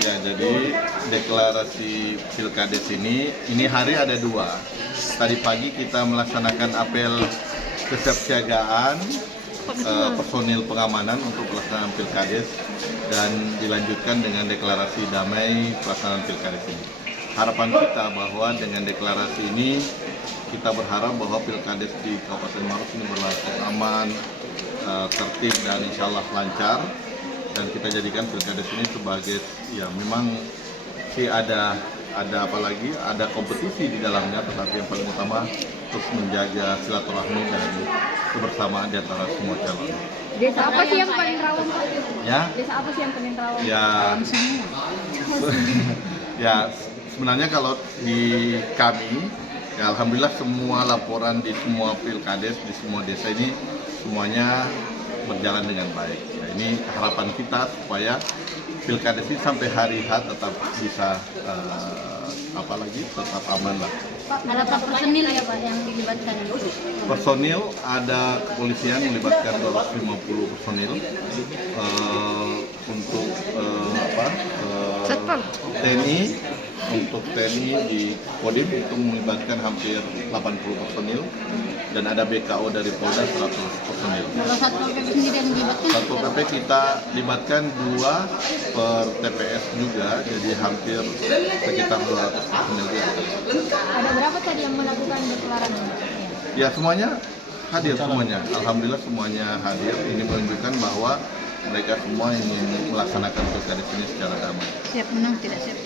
Ya, jadi deklarasi Pilkades ini hari ada dua. Tadi pagi kita melaksanakan apel kesiapsiagaan personil pengamanan untuk pelaksanaan Pilkades dan dilanjutkan dengan deklarasi damai pelaksanaan Pilkades ini. Harapan kita bahwa dengan deklarasi ini kita berharap bahwa Pilkades di Kabupaten Maros ini berlangsung aman, tertib dan insya Allah lancar. Dan kita jadikan Pilkades ini sebagai ya memang sih ada apalagi ada kompetisi di dalamnya, tetapi yang paling utama terus menjaga silaturahmi dan kebersamaan di antara semua calon. Desa apa sih yang paling rawan, Pak? Ya. Desa apa sih yang paling rawan? Ya. Ya, sebenarnya kalau di kami ya alhamdulillah semua laporan di semua Pilkades di semua desa ini semuanya berjalan dengan baik. Nah, ini harapan kita supaya Pilkades ini sampai hari H tetap bisa tetap aman lah. Pak, ada personil ya Pak yang dilibatkan? Personil ada kepolisian melibatkan 250 personil untuk TNI. Untuk TNI di Kodim itu melibatkan hampir 80 personil dan ada BKO dari Polda 100 personil. Kalau Satpol PP sendiri yang dilibatkan? Satpol PP kita libatkan 2 per TPS juga, jadi hampir sekitar 200 personil juga. Ada berapa tadi yang melakukan deklarasi? Ya semuanya hadir semuanya. Alhamdulillah semuanya hadir. Ini menunjukkan bahwa mereka semua ingin melaksanakan Pilkades ini secara damai. Siap menang tidak siap?